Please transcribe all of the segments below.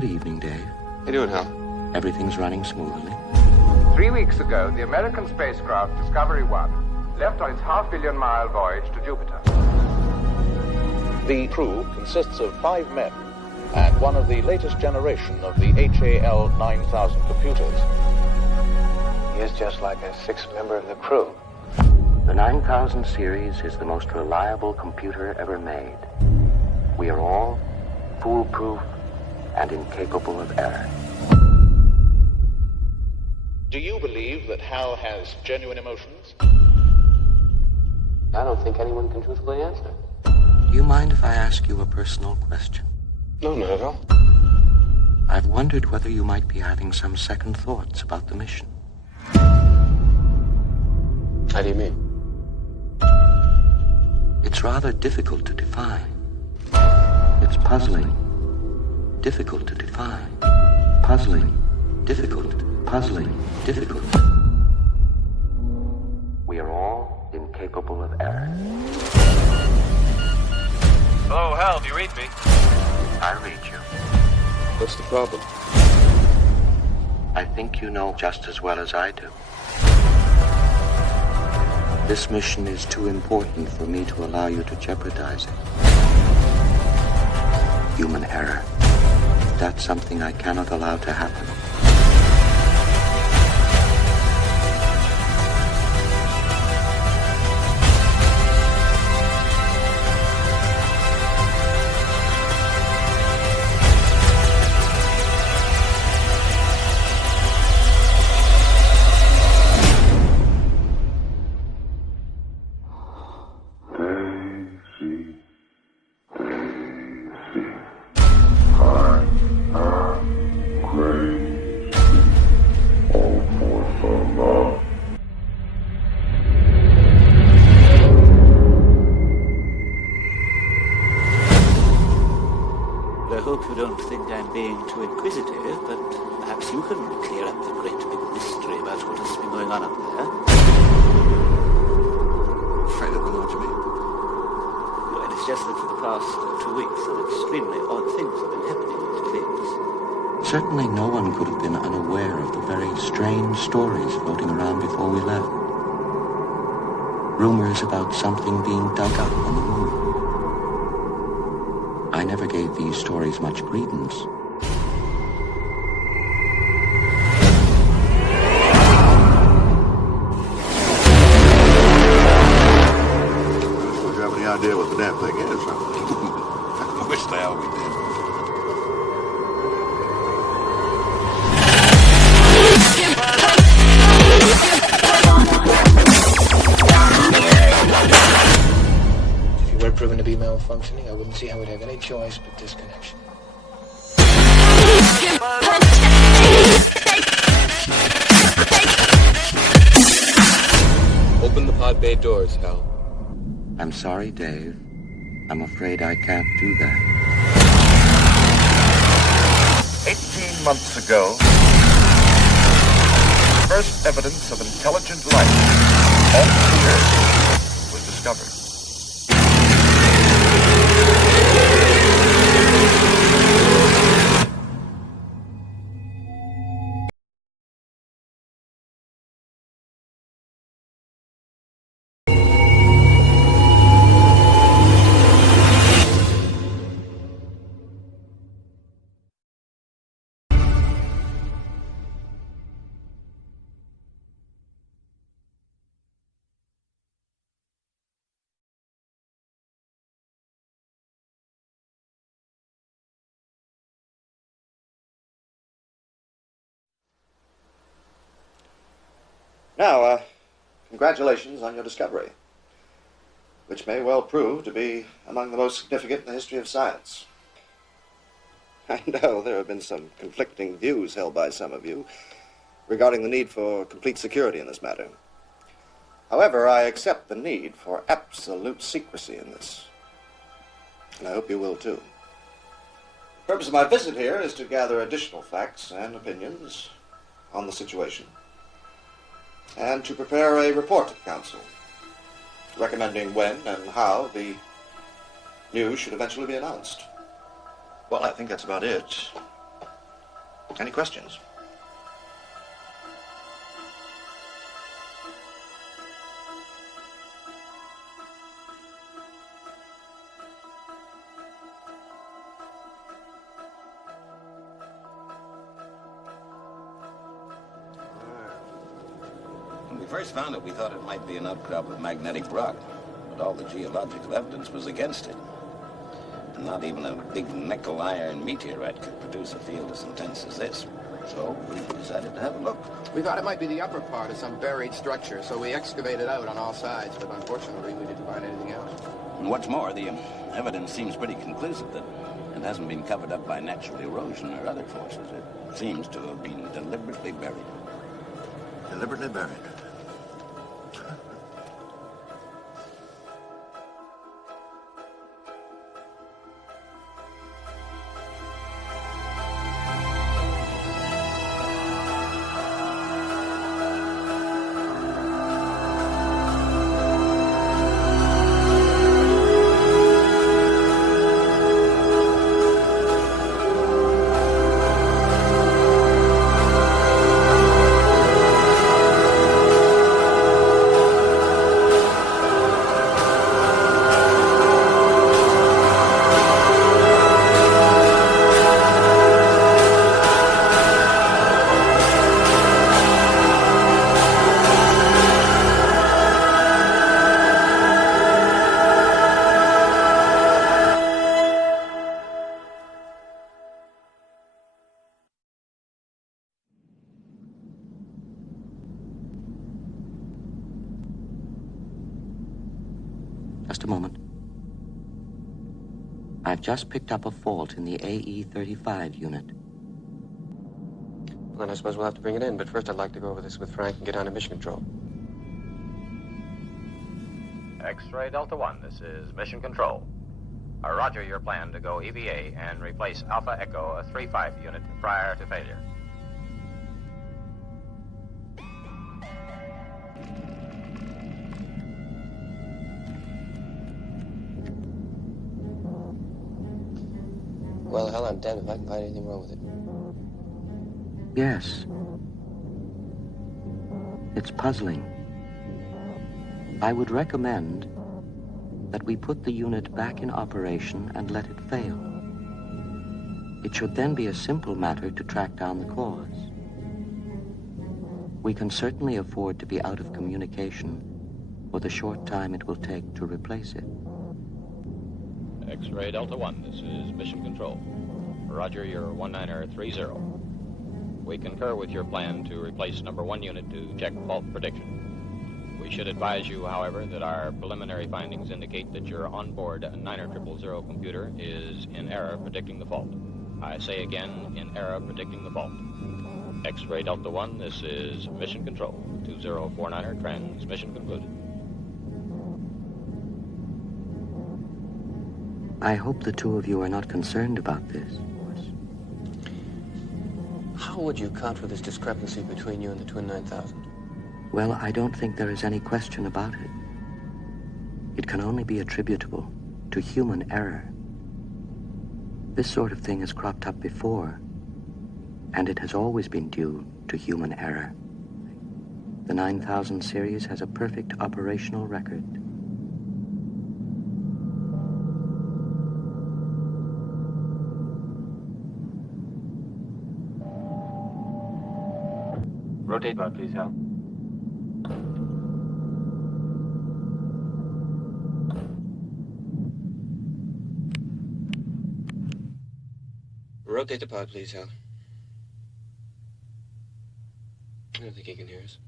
Good evening, Dave. How you doing, Hal? Everything's running smoothly. 3 weeks ago, the American spacecraft Discovery 1 left on its half-billion-mile voyage to Jupiter. The crew consists of 5 men and one of the latest generation of the HAL 9000 computers. He is just like a sixth member of the crew. The 9000 series is the most reliable computer ever made. We are all foolproof and incapable of error. Do you believe that Hal has genuine emotions? I don't think anyone can truthfully answer. Do you mind if I ask you a personal question? No, not at all. I've wondered whether you might be having some second thoughts about the mission. How do you mean? It's rather difficult to define. It's puzzling. Difficult to define. Puzzling. Difficult. Puzzling. Difficult. We are all incapable of error. Hello, Hal, do you read me? I read you. What's the problem? I think you know just as well as I do. This mission is too important for me to allow you to jeopardize it. Human error. That's something I cannot allow to happen. I hope you don't think I'm being too inquisitive, but perhaps you can clear up the great big mystery about what has been going on up there. Afraid I don't know what you mean. Well, it's just that for the past 2 weeks, some extremely odd things have been happening in this place. Certainly no one could have been unaware of the very strange stories floating around before we left. Rumors about something being dug up on the moon. I never gave these stories much credence. Would you have any idea what the damn thing is, huh? I wish the hell we did. If you were proven to be malfunctioning, I wouldn't see how we'd have any choice but disconnection. Open the pod bay doors, Hal. I'm sorry, Dave. I'm afraid I can't do that. 18 months ago, first evidence of intelligent life on the Earth was discovered. Now, congratulations on your discovery, which may well prove to be among the most significant in the history of science. I know there have been some conflicting views held by some of you regarding the need for complete security in this matter. However, I accept the need for absolute secrecy in this, and I hope you will too. The purpose of my visit here is to gather additional facts and opinions on the situation, and to prepare a report to Council, recommending when and how the news should eventually be announced. Well, I think that's about it. Any questions? When we first found it, we thought it might be an outcrop of magnetic rock, but all the geological evidence was against it. And not even a big nickel iron meteorite could produce a field as intense as this. So we decided to have a look. We thought it might be the upper part of some buried structure, so we excavated out on all sides, but unfortunately we didn't find anything else. And what's more, the evidence seems pretty conclusive that it hasn't been covered up by natural erosion or other forces. It seems to have been deliberately buried. Deliberately buried. Just a moment. I've just picked up a fault in the AE-35 unit. Well, then I suppose we'll have to bring it in, but first I'd like to go over this with Frank and get on to mission control. X-Ray Delta One, this is mission control. Roger your plan to go EVA and replace Alpha Echo, a 3-5 unit, prior to failure. Well, hell, I'm damned if I can find anything wrong with it. Yes. It's puzzling. I would recommend that we put the unit back in operation and let it fail. It should then be a simple matter to track down the cause. We can certainly afford to be out of communication for the short time it will take to replace it. X-Ray Delta One, this is mission control. Roger your 1930. We concur with your plan to replace number 1 unit to check fault prediction. We should advise you, however, that our preliminary findings indicate that your onboard 90000 computer is in error predicting the fault. I say again, in error predicting the fault. X-Ray Delta One, this is mission control. 2049er, transmission concluded. I hope the two of you are not concerned about this. How would you account for this discrepancy between you and the Twin 9000? Well, I don't think there is any question about it. It can only be attributable to human error. This sort of thing has cropped up before, and it has always been due to human error. The 9000 series has a perfect operational record. Rotate about, please, Hal. Rotate the pod, please, Hal. I don't think he can hear us.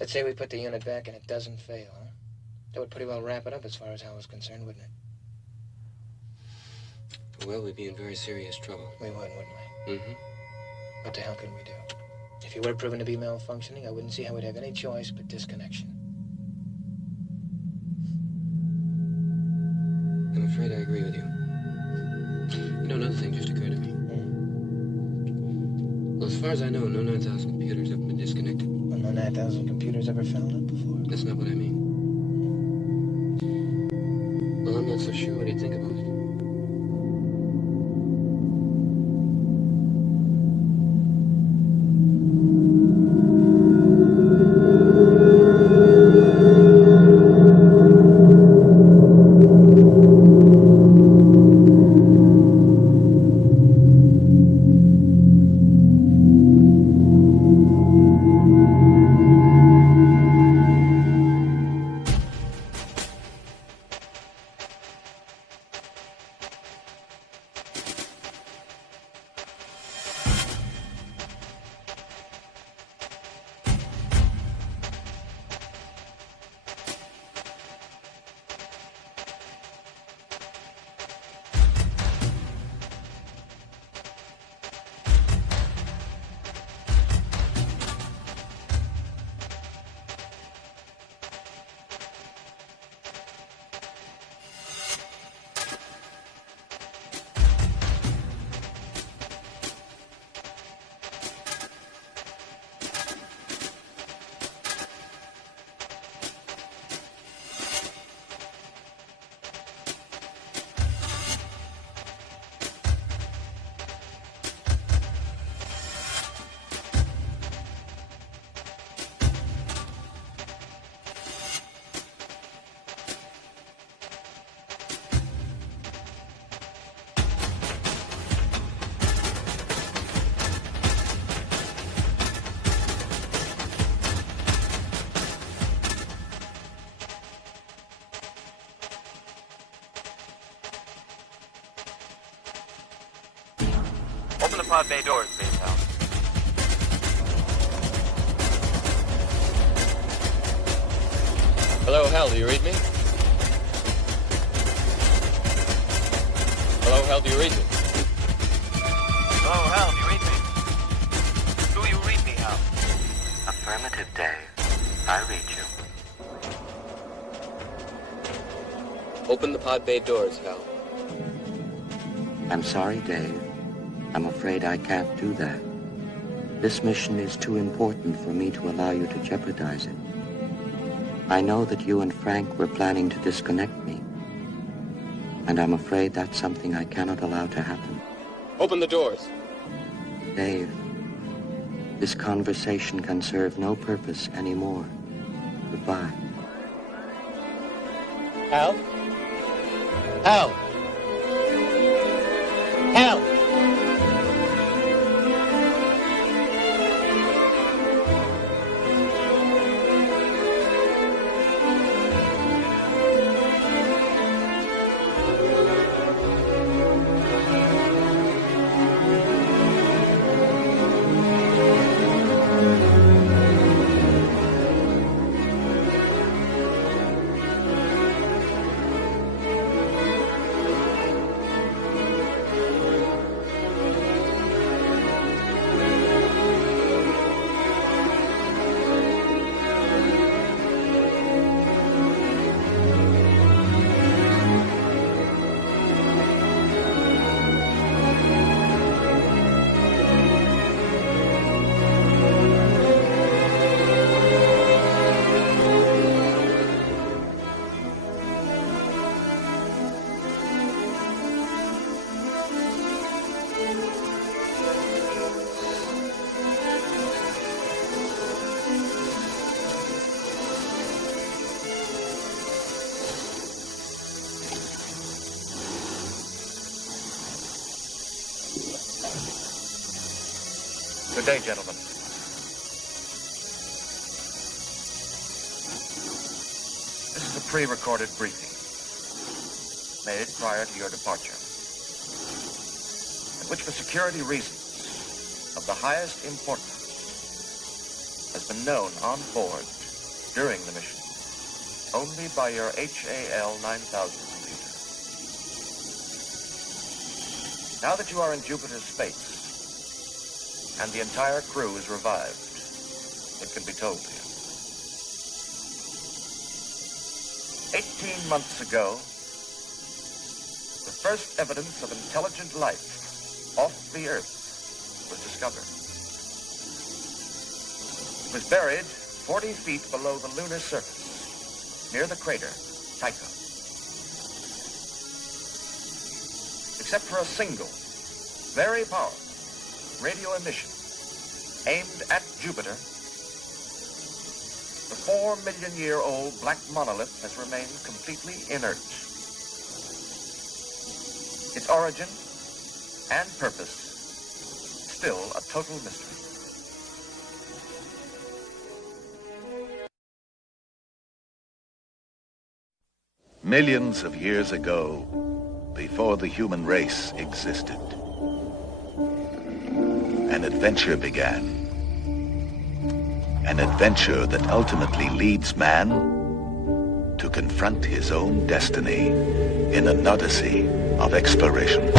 Let's say we put the unit back and it doesn't fail, huh? That would pretty well wrap it up as far as Hal was concerned, wouldn't it? Well, we'd be in very serious trouble. We would, wouldn't we? Mm-hmm. What the hell can we do? If he were proven to be malfunctioning, I wouldn't see how we'd have any choice but disconnection. I'm afraid I agree with you. You know, another thing just occurred to me. Well, as far as I know, no 9000 computers have been disconnected. Well, no 9000 computers ever found up before. That's not what I mean. Well, I'm not so sure. What do you think about it? the pod bay doors, please, Hal. Hello, Hal, do you read me? Hello, Hal, do you read me? Hello, Hal, do you read me? Do you read me, Hal? Affirmative, Dave. I read you. Open the pod bay doors, Hal. I'm sorry, Dave. I'm afraid I can't do that. This mission is too important for me to allow you to jeopardize it. I know that you and Frank were planning to disconnect me, and I'm afraid that's something I cannot allow to happen. Open the doors. Dave, this conversation can serve no purpose anymore. Goodbye. Hal? Hal? Hal? Good day, gentlemen. This is a pre-recorded briefing made prior to your departure, in which, for security reasons of the highest importance, has been known on board during the mission only by your HAL 9000 computer. Now that you are in Jupiter's space, and the entire crew is revived, it can be told to you. 18 months ago, the first evidence of intelligent life off the Earth was discovered. It was buried 40 feet below the lunar surface, near the crater Tycho. Except for a single, very powerful radio emission aimed at Jupiter, the 4-million-year-old black monolith has remained completely inert. Its origin and purpose still a total mystery. Millions of years ago, before the human race existed, an adventure began. An adventure that ultimately leads man to confront his own destiny in an odyssey of exploration.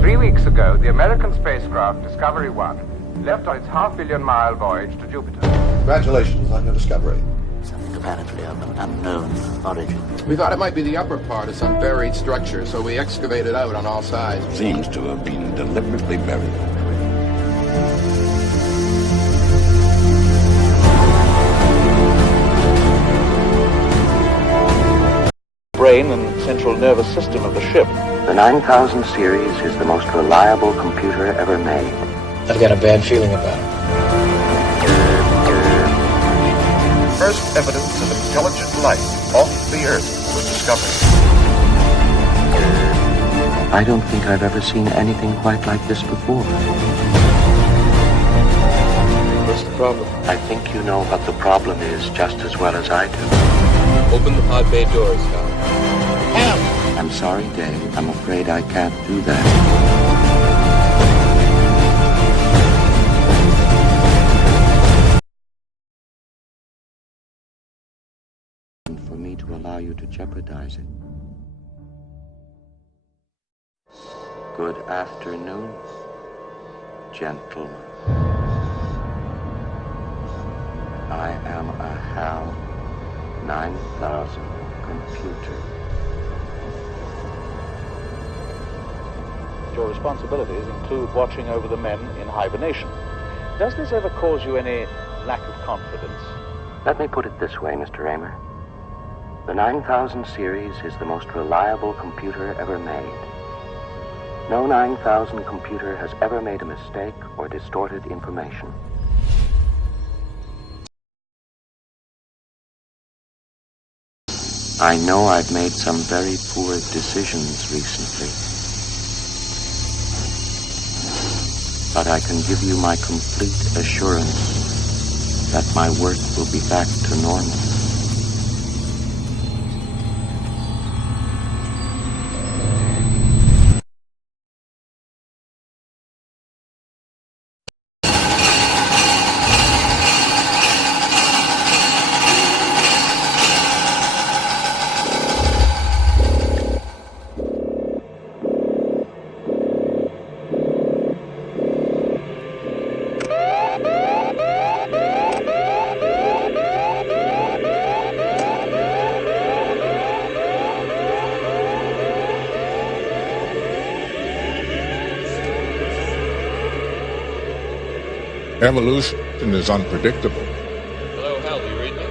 3 weeks ago, the American spacecraft Discovery 1 left on its half-billion-mile voyage to Jupiter. Congratulations on your discovery. Something apparently of an unknown origin. We thought it might be the upper part of some buried structure, so we excavated out on all sides. Seems to have been deliberately buried. Brain and central nervous system of the ship. The 9000 series is the most reliable computer ever made. I've got a bad feeling about it. First evidence of intelligent life off the Earth was discovered. I don't think I've ever seen anything quite like this before. What's the problem? I think you know what the problem is just as well as I do. Open the pod bay doors, Hal. I'm sorry, Dave. I'm afraid I can't do that. for me to allow you to jeopardize it. Good afternoon, gentlemen. I am a HAL 9000 computer. Your responsibilities include watching over the men in hibernation. Does this ever cause you any lack of confidence? Let me put it this way, Mr. Raymer. The 9000 series is the most reliable computer ever made. No 9000 computer has ever made a mistake or distorted information. I know I've made some very poor decisions recently, but I can give you my complete assurance that my work will be back to normal. Evolution is unpredictable. Hello, Hal, do you read me?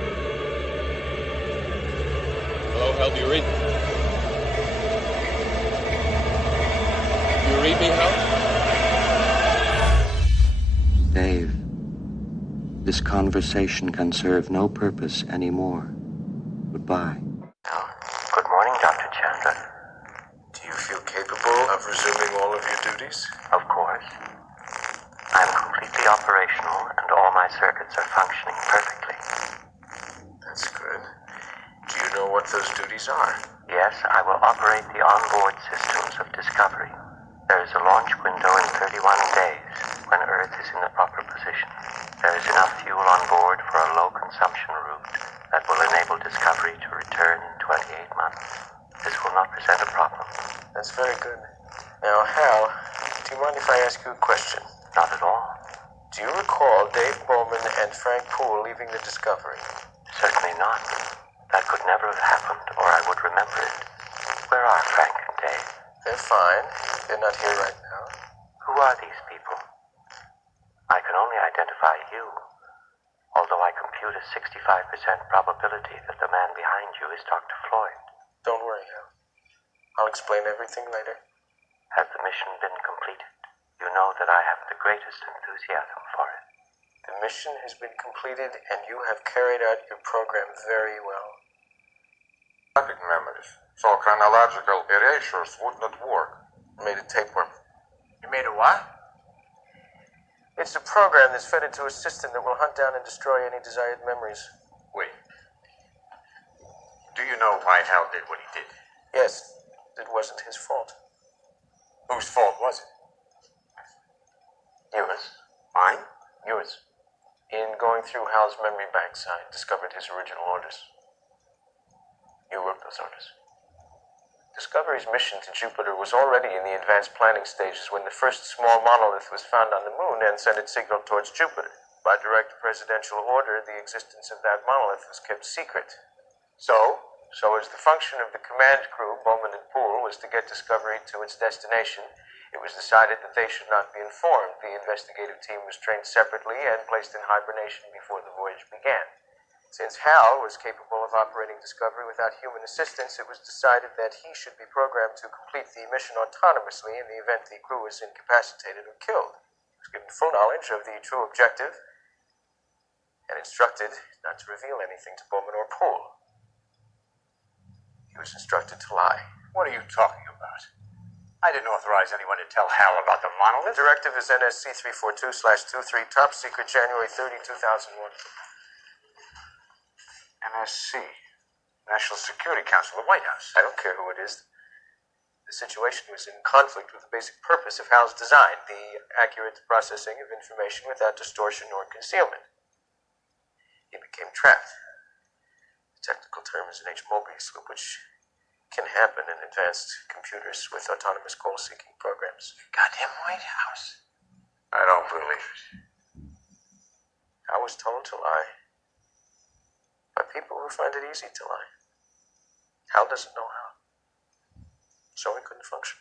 Hello, Hal, do you read me? Do you read me, Hal? Dave, this conversation can serve no purpose anymore. Goodbye. Good morning, Dr. Chandler. Do you feel capable of resuming all of your duties? Of course. I am completely operational and all my circuits are functioning perfectly. That's good. Do you know what those duties are? Yes, I will operate the onboard systems of Discovery. There is a launch window in 31 days when Earth is in the proper position. There is enough fuel on board for a low-consumption route that will enable Discovery to return in 28 months. This will not present a problem. That's very good. Now, Hal, do you mind if I ask you a question? Not at all. Do you recall Dave Bowman and Frank Poole leaving the Discovery? Certainly not. That could never have happened, or I would remember it. Where are Frank and Dave? They're fine. They're not here right now. Who are these people? I can only identify you, although I compute a 65% probability that the man behind you is Dr. Floyd. Don't worry, Hal. I'll explain everything later. Has the mission been completed? You know that I have the greatest enthusiasm for it. The mission has been completed, and you have carried out your program very well. Traffic memories, so chronological erasures would not work. I made a tapeworm. You made a what? It's a program that's fed into a system that will hunt down and destroy any desired memories. Wait. Do you know why Hal did what he did? Yes, it wasn't his fault. Whose fault was it? Yours. Mine? Yours. In going through Hal's memory banks, I discovered his original orders. You wrote those orders. Discovery's mission to Jupiter was already in the advanced planning stages when the first small monolith was found on the moon and sent its signal towards Jupiter. By direct presidential order, the existence of that monolith was kept secret. So as the function of the command crew, Bowman and Poole, was to get Discovery to its destination, it was decided that they should not be informed. The investigative team was trained separately and placed in hibernation before the voyage began. Since Hal was capable of operating Discovery without human assistance, it was decided that he should be programmed to complete the mission autonomously in the event the crew was incapacitated or killed. He was given full knowledge of the true objective and instructed not to reveal anything to Bowman or Poole. He was instructed to lie. What are you talking about? I didn't authorize anyone to tell Hal about the monolith. The directive is NSC 342/23, top secret, January 30, 2001. NSC, National Security Council, the White House. I don't care who it is. The situation was in conflict with the basic purpose of Hal's design, the accurate processing of information without distortion or concealment. He became trapped. The technical term is an H. Mulberry slip, which can happen in advanced computers with autonomous goal-seeking programs. Goddamn White House. I don't believe it. I was told to lie by people who find it easy to lie. Hal doesn't know how, so he couldn't function.